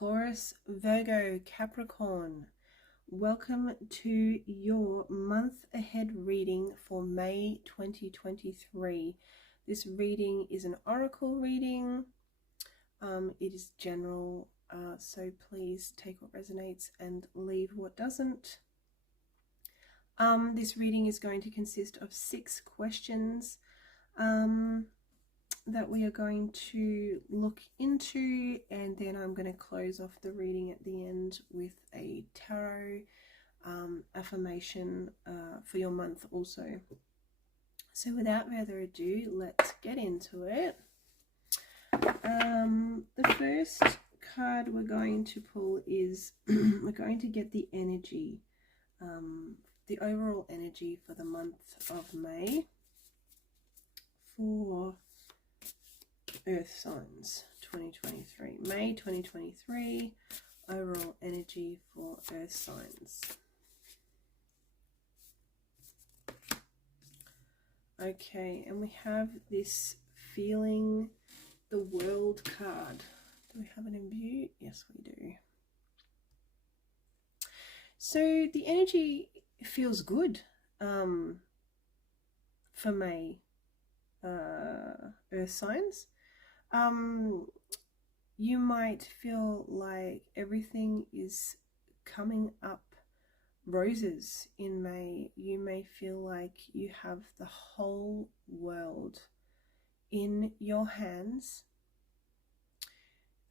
Taurus, Virgo, Capricorn. Welcome to your month ahead reading for May 2023. This reading is an oracle reading. It is general, so please take what resonates and leave what doesn't. This reading is going to consist of 6 questions that we are going to look into, and then I'm going to close off the reading at the end with a tarot affirmation for your month also. So without further ado, let's get into it. The first card we're going to pull is we're going to get the energy, the overall energy for the month of May for Earth signs 2023. May 2023, overall energy for Earth signs. Okay, and we have this feeling the World card. Do we have it in view? Yes, we do. So the energy feels good for May Earth signs. You might feel like everything is coming up roses in May. You may feel like you have the whole world in your hands.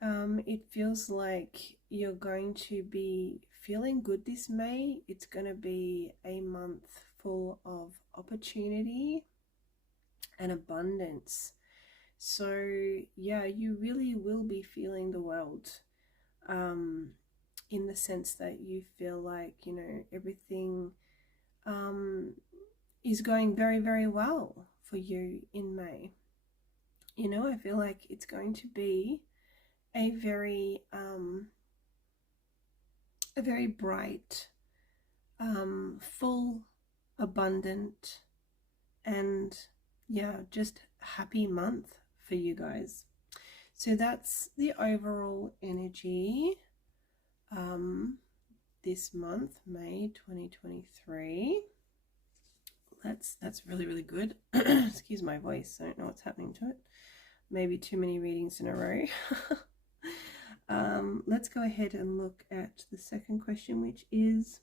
It feels like you're going to be feeling good this May. It's going to be a month full of opportunity and abundance. So yeah, you really will be feeling the world in the sense that you feel like, you know, everything is going very, very well for you in May. You know, I feel like it's going to be a very bright, full, abundant, and yeah, just happy month for you guys. So that's the overall energy this month, May 2023. That's really, really good. Excuse my voice, I don't know what's happening to it. Maybe too many readings in a row. Let's go ahead and look at the second question, which is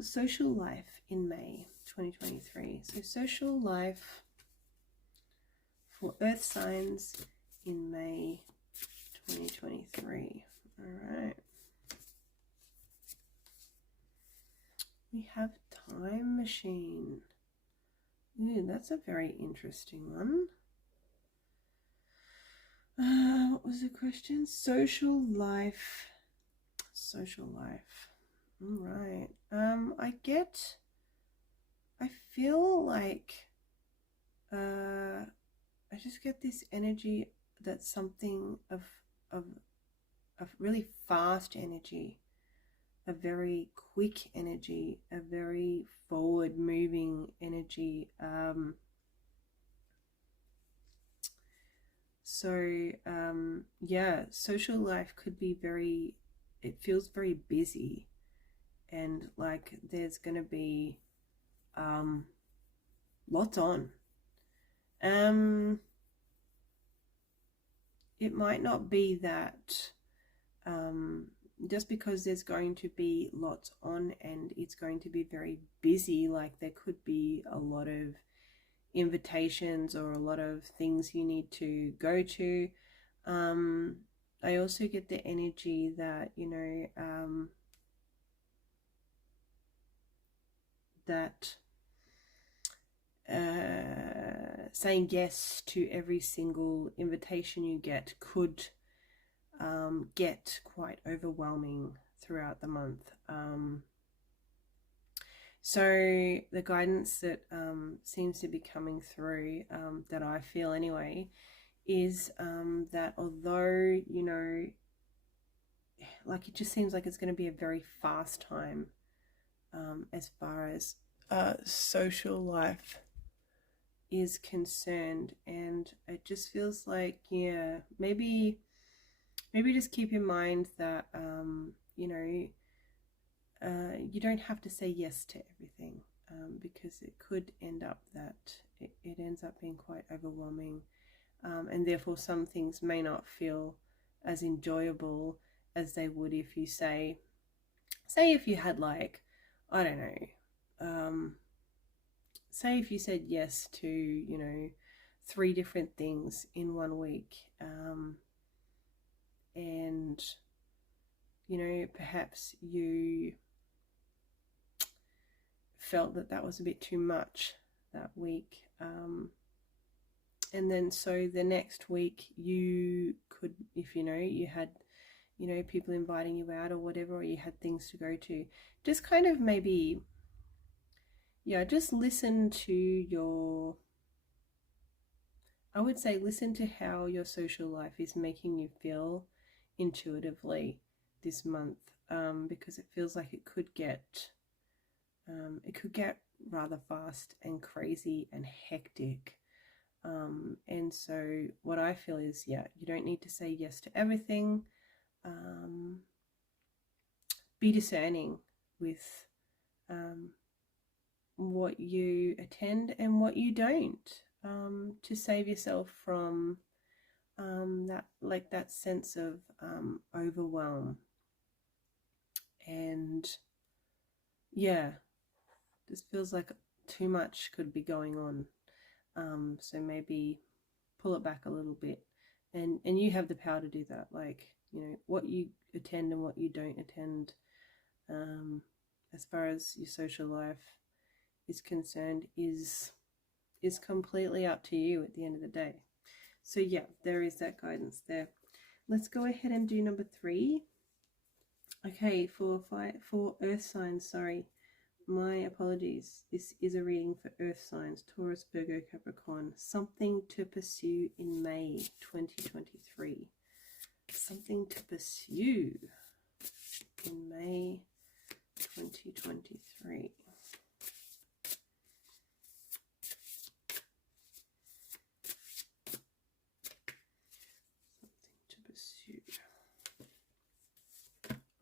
social life in May 2023. So social life for Earth signs in May 2023. All right. We have Time Machine. Ooh, that's a very interesting one. What was the question? Social life. Social life. All right. I feel like I just get this energy that's something of really fast energy, a very quick energy, a very forward moving energy. Yeah, social life could be it feels very busy, and like there's going to be lots on. It might not be that just because there's going to be lots on and it's going to be very busy, like there could be a lot of invitations or a lot of things you need to go to. I also get the energy that, you know, that saying yes to every single invitation you get could get quite overwhelming throughout the month. So the guidance that seems to be coming through, that I feel anyway, is that although, you know, like it just seems like it's going to be a very fast time as far as social life is concerned, and it just feels like, yeah, maybe maybe just keep in mind that, you don't have to say yes to everything, because it could end up that it ends up being quite overwhelming, and therefore some things may not feel as enjoyable as they would if you say if you had, like, I don't know, say if you said yes to 3 different things in 1 week, and perhaps you felt that that was a bit too much that week, and then so the next week you could, if you had people inviting you out or whatever, or you had things to go to, just kind of maybe just listen to your, I would say, listen to how your social life is making you feel intuitively this month, because it feels like it could get rather fast and crazy and hectic. And so what I feel is, you don't need to say yes to everything. Be discerning with what you attend and what you don't, to save yourself from that sense of overwhelm. And this feels like too much could be going on. So maybe pull it back a little bit, and you have the power to do that. Like, what you attend and what you don't attend, as far as your social life is concerned, is completely up to you at the end of the day. So there is that guidance there. Let's go ahead and do number 3. Okay, for earth signs, sorry, my apologies. This is a reading for earth signs: Taurus, Virgo, Capricorn. Something to pursue in May 2023. Something to pursue in May 2023.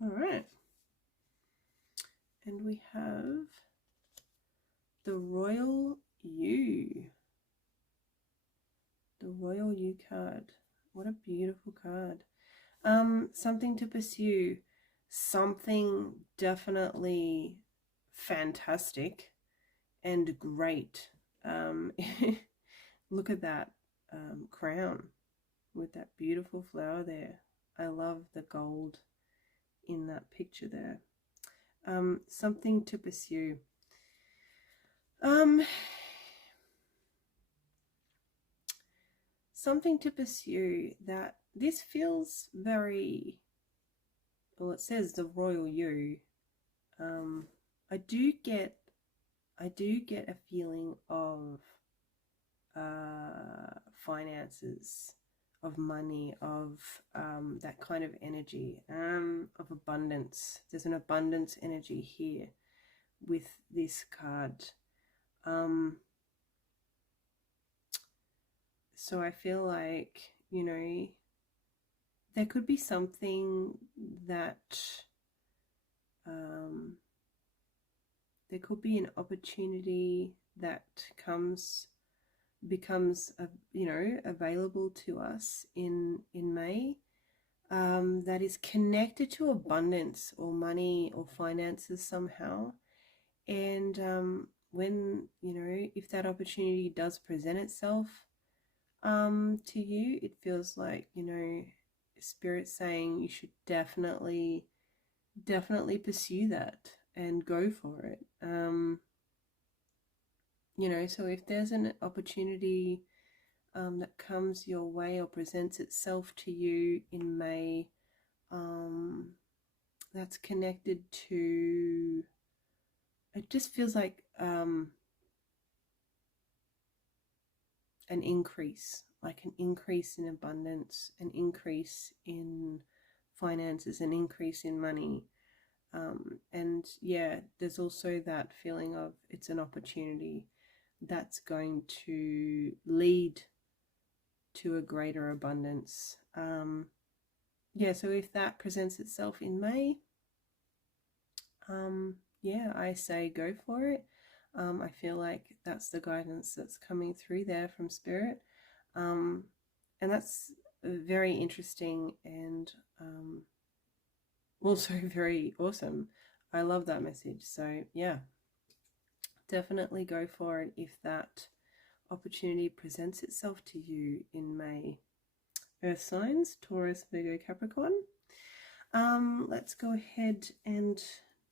All right, and we have the Royal U. The Royal U card. What a beautiful card. Something to pursue. Something definitely fantastic and great. Look at that crown with that beautiful flower there. I love the gold in that picture there. Something to pursue. Something to pursue that this feels very, well, it says the Royal U. I do get a feeling of finances, of money, of that kind of energy, of abundance. There's an abundance energy here with this card. So I feel like, there could be something that there could be an opportunity that becomes available to us in May, that is connected to abundance or money or finances somehow. And when if that opportunity does present itself to you, it feels like Spirit saying you should definitely pursue that and go for it. So if there's an opportunity that comes your way or presents itself to you in May, that's connected to, it just feels like an increase, in abundance, an increase in finances, an increase in money. And there's also that feeling of it's an opportunity that's going to lead to a greater abundance. yeah, so if that presents itself in May, yeah, I say go for it. I feel like that's the guidance that's coming through there from Spirit. And that's very interesting and also very awesome. I love that message. So, yeah, definitely go for it if that opportunity presents itself to you in May. Earth signs, Taurus, Virgo, Capricorn. Let's go ahead and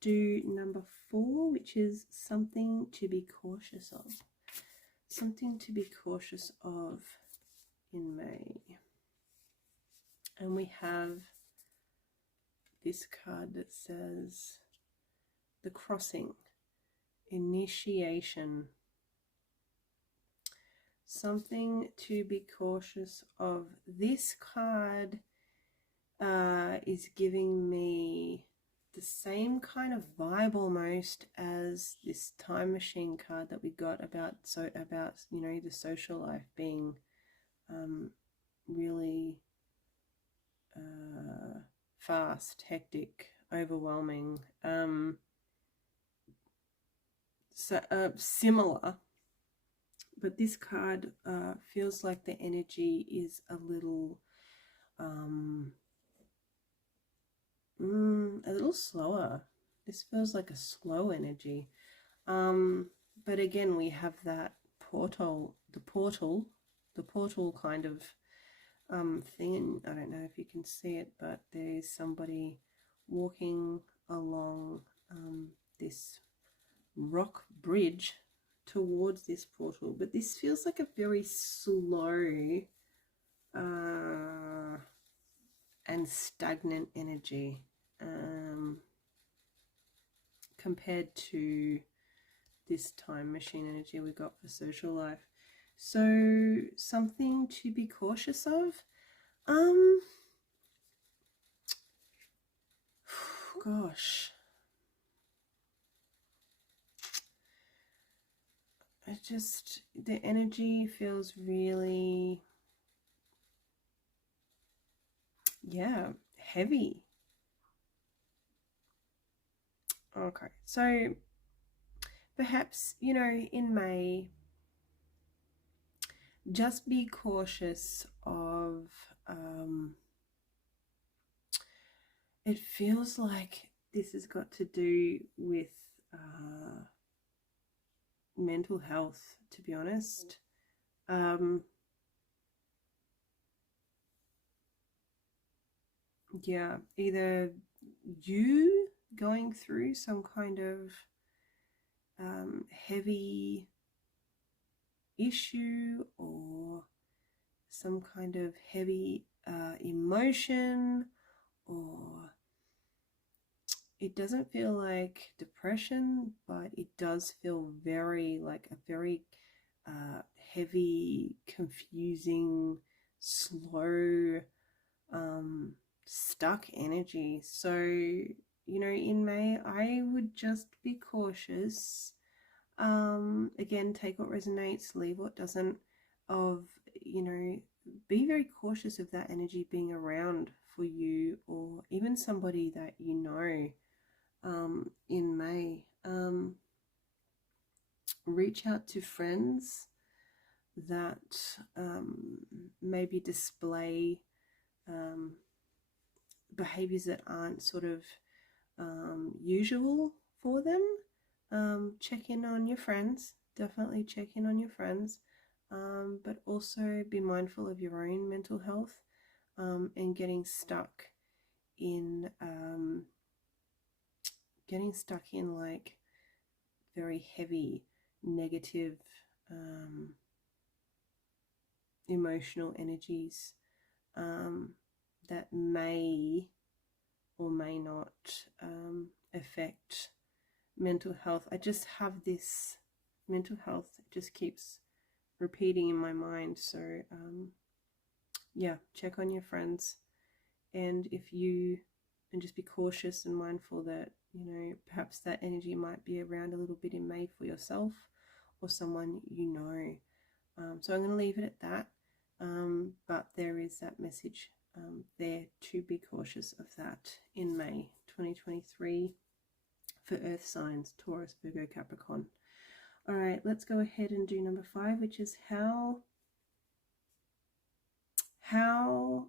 do number 4, which is something to be cautious of. Something to be cautious of in May. And we have this card that says the crossing, initiation. Something to be cautious of. This card is giving me the same kind of vibe almost as this time machine card that we got about you know, the social life being really fast, hectic, overwhelming. Similar, but this card feels like the energy is a little slower. This feels like a slow energy. But again, we have that the portal kind of thing, and I don't know if you can see it, but there's somebody walking along this rock bridge towards this portal, but this feels like a very slow and stagnant energy compared to this time machine energy we got for social life. So something to be cautious of. Gosh, the energy feels really, yeah, heavy. Okay, so perhaps, you know, in May, just be cautious of, it feels like this has got to do with mental health, to be honest. Yeah, either you going through some kind of heavy issue or some kind of heavy emotion, or it doesn't feel like depression, but it does feel very like a very heavy, confusing, slow, stuck energy. So, you know, in May, I would just be cautious. Again, take what resonates, leave what doesn't, of, you know, be very cautious of that energy being around for you or even somebody that you know in May. Reach out to friends that maybe display behaviors that aren't sort of usual for them. Check in on your friends, definitely check in on your friends, but also be mindful of your own mental health and getting stuck in like very heavy negative emotional energies that may or may not affect mental health. I just have this mental health, it just keeps repeating in my mind. So yeah, check on your friends, and just be cautious and mindful that, you know, perhaps that energy might be around a little bit in May for yourself or someone you know. So I'm going to leave it at that. But there is that message there to be cautious of that in May 2023 for earth signs, Taurus, Virgo, Capricorn. All right, let's go ahead and do number 5, which is how can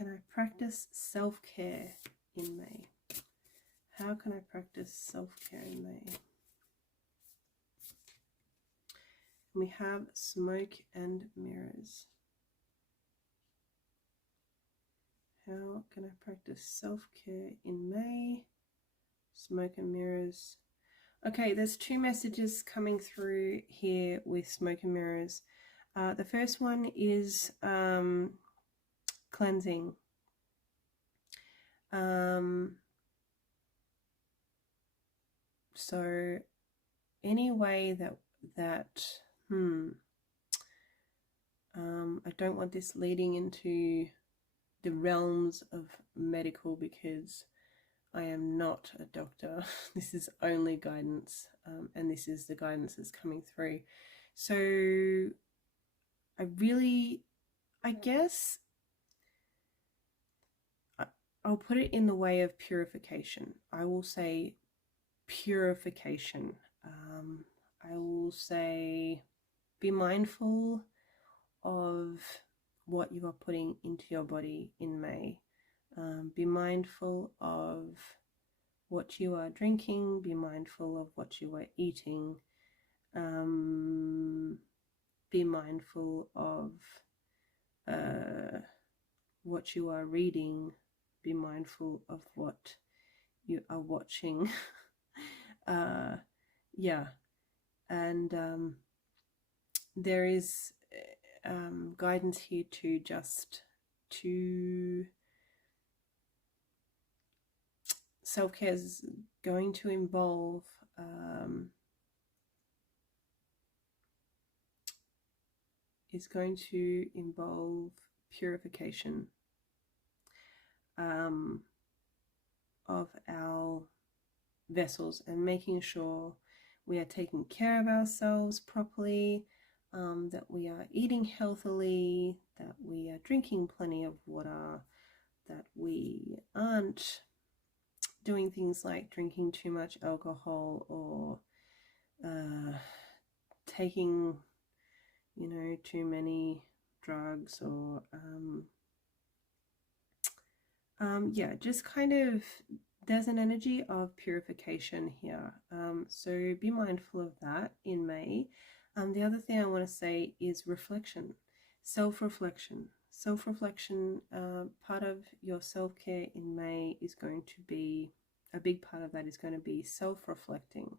I practice self-care in May? How can I practice self-care in May? We have smoke and mirrors. How can I practice self-care in May? Smoke and mirrors. Okay, there's 2 messages coming through here with smoke and mirrors. The first one is cleansing. So any way that I don't want this leading into the realms of medical, because I am not a doctor. This is only guidance, and this is the guidance that's coming through. So I guess I'll put it in the way of purification. I will say purification. I will say be mindful of what you are putting into your body in May. Be mindful of what you are drinking. Be mindful of what you are eating. Be mindful of what you are reading. Be mindful of what you are watching. Yeah, and there is guidance here to self-care is going to involve purification of our vessels, and making sure we are taking care of ourselves properly, that we are eating healthily, that we are drinking plenty of water, that we aren't doing things like drinking too much alcohol or taking, too many drugs, or yeah, just kind of, there's an energy of purification here. So be mindful of that in May. The other thing I want to say is reflection, self-reflection. Self-reflection, part of your self-care in May is going to be, a big part of that is going to be self-reflecting.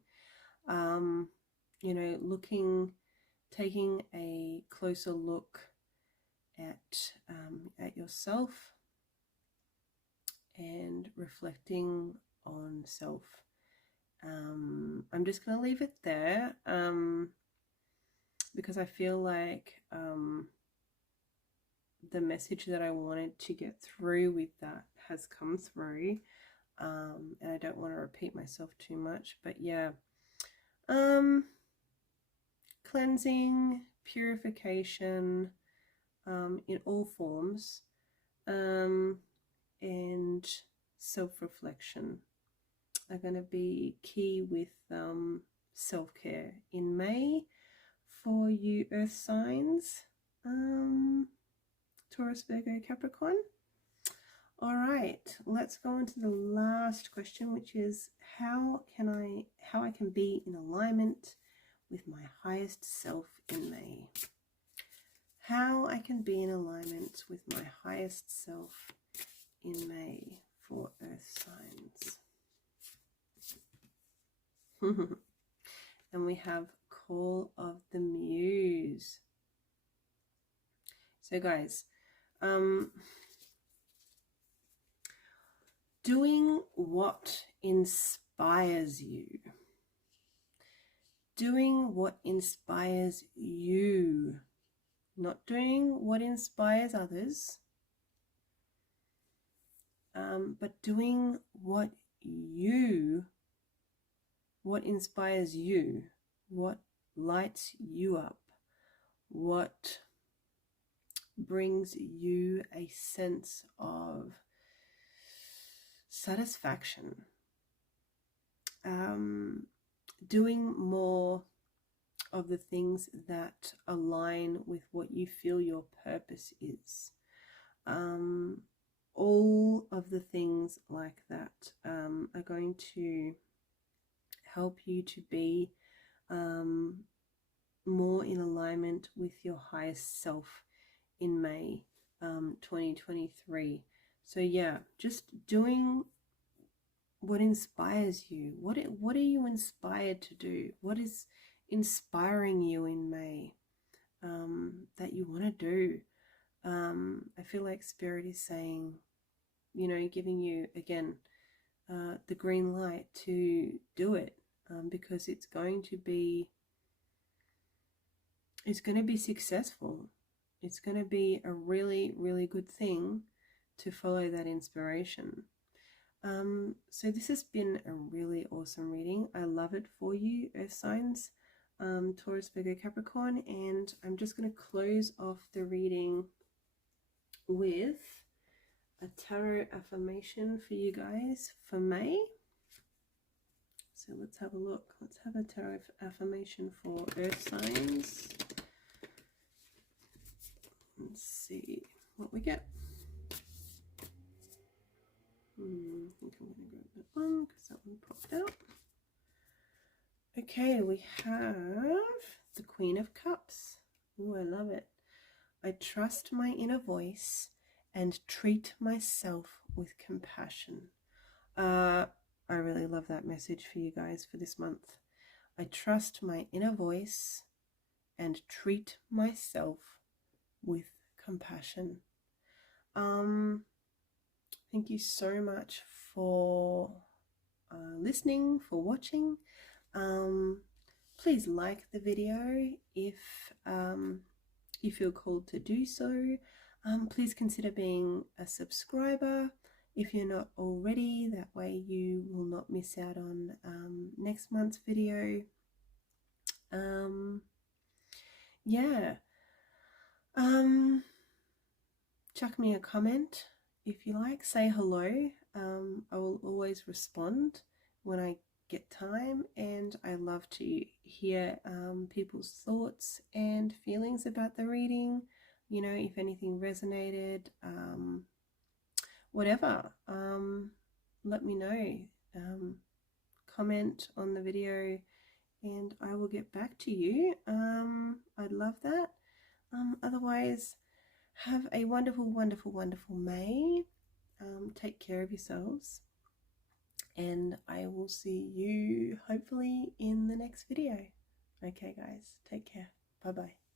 Taking a closer look at yourself and reflecting on self. I'm just going to leave it there because I feel like the message that I wanted to get through with that has come through, and I don't want to repeat myself too much, but yeah, cleansing, purification in all forms, and self-reflection are going to be key with self-care in May for you earth signs, Taurus, Virgo, Capricorn. All right, let's go on to the last question, which is how I can be in alignment with my highest self in May. How I can be in alignment with my highest self in May for earth signs. And we have Call of the Muse. So guys, doing what inspires you. Doing what inspires you. Not doing what inspires others, but doing what inspires you, what lights you up, what brings you a sense of satisfaction, doing more of the things that align with what you feel your purpose is. All of the things like that are going to help you to be more in alignment with your highest self in May 2023. So yeah, just doing what inspires you. What are you inspired to do? What is inspiring you in May that you want to do? I feel like Spirit is saying, you know, giving you again the green light to do it, because it's going to be successful. It's going to be a really, really good thing to follow that inspiration. So this has been a really awesome reading. I love it for you, Earth signs, Taurus, Virgo, Capricorn, and I'm just going to close off the reading with a tarot affirmation for you guys for May. So let's have a look. Let's have a tarot affirmation for Earth signs. Let's see what we get. I think I'm going to grab that one because that one popped out. Okay, we have the Queen of Cups. Oh, I love it. I trust my inner voice and treat myself with compassion. I really love that message for you guys for this month. I trust my inner voice and treat myself with compassion. Thank you so much for listening, for watching. Please like the video if you feel called to do so. Please consider being a subscriber if you're not already. That way you will not miss out on next month's video. Yeah. Chuck me a comment if you like. Say hello. I will always respond when I get time, and I love to hear people's thoughts and feelings about the reading. You know, if anything resonated, whatever, let me know. Comment on the video and I will get back to you. I'd love that. Otherwise, have a wonderful, wonderful, wonderful May. Take care of yourselves, and I will see you hopefully in the next video. Okay guys, take care. Bye bye.